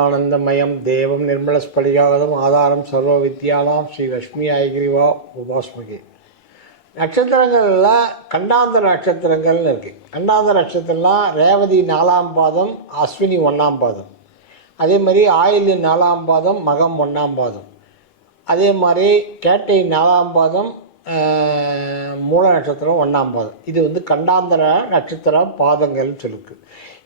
ஆனந்தமயம் தேவம் நிர்மலஸ்படிகாவதம் ஆதாரம் சர்வ வித்யானாம் ஸ்ரீ லக்ஷ்மி ஐகிரிவா உபாஸ்மகி. நட்சத்திரங்களில் கண்டாந்த நட்சத்திரங்கள்னு இருக்குது. கண்டாந்த நட்சத்திரம்லாம் ரேவதி 4ஆம் பாதம், அஸ்வினி 1ஆம் பாதம், அதே மாதிரி ஆயில்யம் 4ஆம் பாதம், மகம் 1ஆம் பாதம், அதே மாதிரி கேட்டை 4ஆம் பாதம், மூல நட்சத்திரம் 1ஆம் பாதம். இது வந்து கண்டாந்தர நட்சத்திர பாதங்கள்னு சொல்லிருக்கு.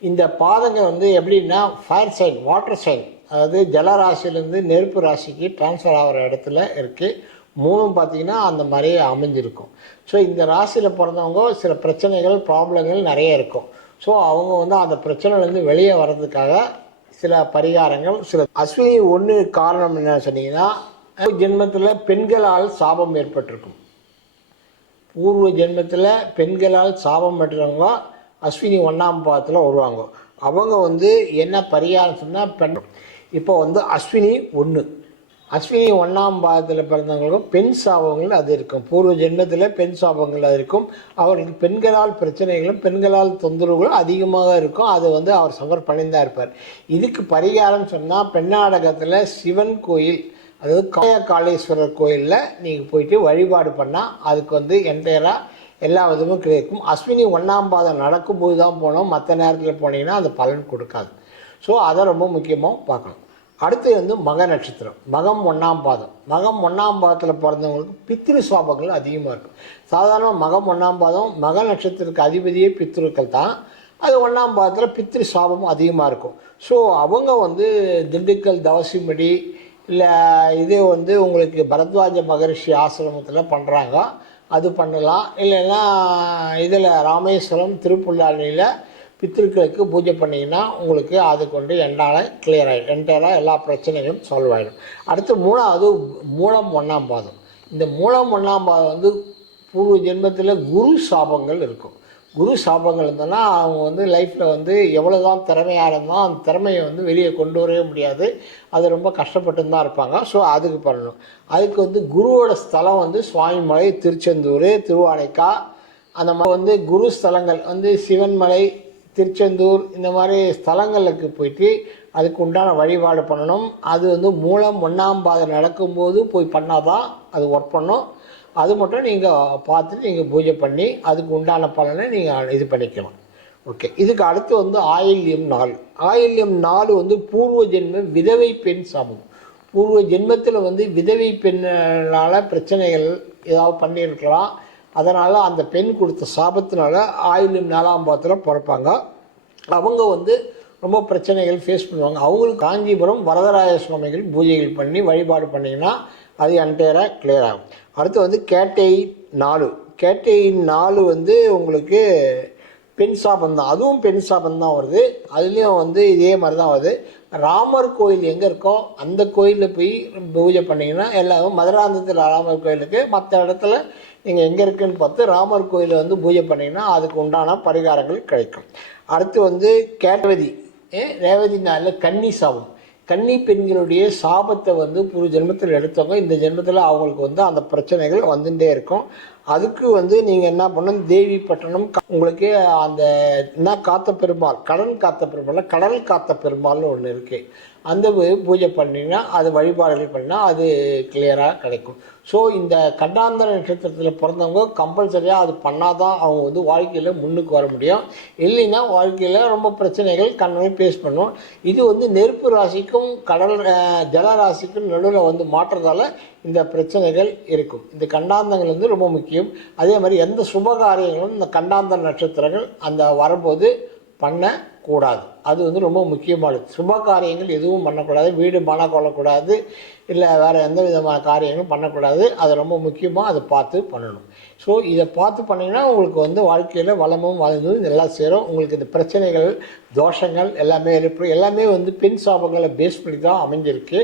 இந்த பாதங்கள் எப்படின்னா ஃபயர் சைன், வாட்டர் சைன், அதாவது ஜலராசிலேருந்து நெருப்பு ராசிக்கு டிரான்ஸ்ஃபர் ஆகிற இடத்துல இருக்குது. மூணும் பார்த்திங்கன்னா அந்த மாதிரி அமைஞ்சிருக்கும். ஸோ இந்த ராசியில் பிறந்தவங்க சில பிரச்சனைகள், ப்ராப்ளங்கள் நிறைய இருக்கும். ஸோ அவங்க அந்த பிரச்சனைலேருந்து வெளியே வர்றதுக்காக சில பரிகாரங்கள், சில அஸ்வினி 1 காரணம் என்ன சொன்னீங்கன்னா, ஜென்மத்தில் பெண்களால் சாபம் ஏற்பட்டிருக்கும். பூர்வ ஜென்மத்தில் பெண்களால் சாபம் பெற்றவங்க அஸ்வினி 1ஆம் பாதத்தில் வருவாங்க. அவங்க என்ன பரிகாரம் சொன்னால், பெண் இப்போ அஸ்வினி 1, அஸ்வினி 1ஆம் பாதத்தில் பிறந்தவங்களுக்கும் பெண் சாபங்கள் அது இருக்கும். பூர்வ ஜென்மத்தில் பெண் சாபங்கள் அது இருக்கும். அவருக்கு பெண்களால் பிரச்சனைகளும் பெண்களால் தொந்தரவுகளும் அதிகமாக இருக்கும். அது அவர் சஃபர் பண்ணிதான் இருப்பார். இதுக்கு பரிகாரம் சொன்னால், பெண்ணாடகத்தில் சிவன் கோயில், அதாவது காளேஸ்வரர் கோயிலில் நீங்கள் போயிட்டு வழிபாடு பண்ணால் அதுக்கு என்டையராக எல்லா விதமும் கிடைக்கும். அஸ்வினி 1ஆம் பாதம் நடக்கும்போது தான் போனோம், மற்ற நேரத்தில் போனீங்கன்னா அது பலன் கொடுக்காது. ஸோ அதை ரொம்ப முக்கியமாக பார்க்கணும். அடுத்து மக நட்சத்திரம், மகம் 1ஆம் பாதம். மகம் 1ஆம் பாதத்தில் பிறந்தவங்களுக்கு பித்ரு சாபங்கள் அதிகமாக இருக்கும். சாதாரண மகம் 1ஆம் பாதம், மக நட்சத்திரத்துக்கு அதிபதியே பித்ருக்கள் தான். அது 1ஆம் பாதத்தில் பித்ரு சாபம் அதிகமாக இருக்கும். ஸோ அவங்க திண்டுக்கல் தவசிமடி, இல்லை இதே உங்களுக்கு பரத்வாஜ மகரிஷி ஆசிரமத்தில் பண்ணுறாங்க, அது பண்ணலாம். இல்லைன்னா இதில் ராமேஸ்வரம், திருப்புல்லானியில் பித்திருக்களுக்கு பூஜை பண்ணிங்கன்னா உங்களுக்கு அது கொண்டு என்னால் கிளியர் ஆகிடும். என்டையராக எல்லா பிரச்சனைகளும் சால்வ் ஆகிடும். அடுத்து மூலம் 1ஆம் பாதம். இந்த மூலம் 1ஆம் பாதம் பூர்வ ஜென்மத்தில் குரு சாபங்கள் இருக்கும். குரு சாபங்கள் இருந்தோன்னா அவங்க லைஃப்பில் எவ்வளோ தான் திறமையாக இருந்தால் அந்த திறமையை வெளியே கொண்டு வரவே முடியாது. அது ரொம்ப கஷ்டப்பட்டு தான் இருப்பாங்க. ஸோ அதுக்கு பண்ணணும். அதுக்கு குருவோட ஸ்தலம் சுவாமிமலை, திருச்செந்தூர், திருவானைக்கா, அந்த மாதிரி குரு ஸ்தலங்கள் சிவன்மலை, திருச்செந்தூர், இந்த மாதிரி ஸ்தலங்களுக்கு போயிட்டு அதுக்கு உண்டான வழிபாடு பண்ணணும். அது மூலம் 1ஆம் பாதம் நடக்கும்போது போய் பண்ணால் தான் அது ஒர்க் பண்ணும். அது மட்டும் நீங்கள் பார்த்துட்டு நீங்கள் பூஜை பண்ணி அதுக்கு உண்டான பலனை நீங்கள் இது பண்ணிக்கலாம். ஓகே. இதுக்கு அடுத்து ஆயில்யம் 4. ஆயில்யம் 4 பூர்வ ஜென்ம விதவை பெண் சாபம். பூர்வ ஜென்மத்தில் விதவை பெண்ணால் பிரச்சனைகள் ஏதாவது பண்ணியிருக்கலாம். அதனால் அந்த பெண் கொடுத்த சாபத்தினால ஆயில்யம் 4ஆம் பாதத்தில் பிறப்பாங்க. அவங்க ரொம்ப பிரச்சனைகள் ஃபேஸ் பண்ணுவாங்க. அவங்களுக்கு காஞ்சிபுரம் வரதராய சுவாமிகள் பூஜைகள் பண்ணி வழிபாடு பண்ணிங்கன்னா அது என்டையராக கிளியர் ஆகும். அடுத்து கேட்டை 4. கேட்டை 4 உங்களுக்கு பெண் சாபம் தான். அதுவும் பெண் சாபம் தான் வருது. அதுலேயும் இதே மாதிரி தான் வருது. ராமர் கோயில் எங்கே இருக்கோ அந்த கோயிலில் போய் பூஜை பண்ணிங்கன்னா எல்லாரும், மதுராந்தகத்தில் ராமர் கோயிலுக்கு, மற்ற இடத்துல நீங்கள் எங்கே இருக்குதுன்னு பார்த்து ராமர் கோயிலை பூஜை பண்ணிங்கன்னா அதுக்கு உண்டான பரிகாரங்கள் கிடைக்கும். அடுத்து கேட்டவதி, ரேவதி 4 கன்னி சாபம். கன்னி பெண்களுடைய சாபத்தை பூர்வ ஜென்மத்தில் எடுத்தவங்க இந்த ஜென்மத்தில் அவங்களுக்கு அந்த பிரச்சனைகள் வந்துட்டே இருக்கும். அதுக்கு நீங்கள் என்ன பண்ணணும், தேவி பட்டணம், உங்களுக்கு அந்த என்ன காத்த பெருமாள், கடல் காத்த பெருமாள், கடல் காத்த பெருமாள்னு ஒன்று இருக்குது. அந்த பூஜை பண்ணிங்கன்னா அது வழிபாடுகள் பண்ணினா அது கிளியராக கிடைக்கும். ஸோ இந்த கண்டாந்தர நட்சத்திரத்தில் பிறந்தவங்க கம்பல்சரியாக அது பண்ணாதான் அவங்க வாழ்க்கையில் முன்னுக்கு வர முடியும். இல்லைன்னா வாழ்க்கையில் ரொம்ப பிரச்சனைகள் கண்ணனை ஃபேஸ் பண்ணும். இது நெருப்பு ராசிக்கும் கடல் ஜலராசிக்கும் நடுவில் மாற்றுறதால இந்த பிரச்சனைகள் இருக்கும். இந்த கண்டாந்தங்கள் ரொம்ப முக்கியம். அதே மாதிரி எந்த சுபகாரியங்களும் இந்த கண்டாந்தர நட்சத்திரங்கள் அந்த வரும்போது பண்ணக்கூடாது. அது ரொம்ப முக்கியமானது. சுப காரியங்கள் எதுவும் பண்ணக்கூடாது. வீடு மனம் கொள்ளக்கூடாது, இல்லை வேறு எந்த விதமான காரியங்களும் பண்ணக்கூடாது. அது ரொம்ப முக்கியமாக அதை பார்த்து பண்ணணும். ஸோ இதை பார்த்து பண்ணிங்கன்னா உங்களுக்கு வாழ்க்கையில் வளமும் வளர்ந்தும் எல்லாம் சேரும். உங்களுக்கு இந்த பிரச்சனைகள், தோஷங்கள் எல்லாமே இருக்கு. எல்லாமே பெண் சாபங்களை பேஸ் பண்ணி தான் அமைஞ்சிருக்கு.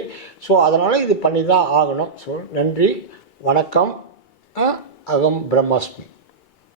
ஸோ அதனால் இது பண்ணி தான் ஆகணும். ஸோ நன்றி, வணக்கம். அகம் பிரம்மாஸ்மி.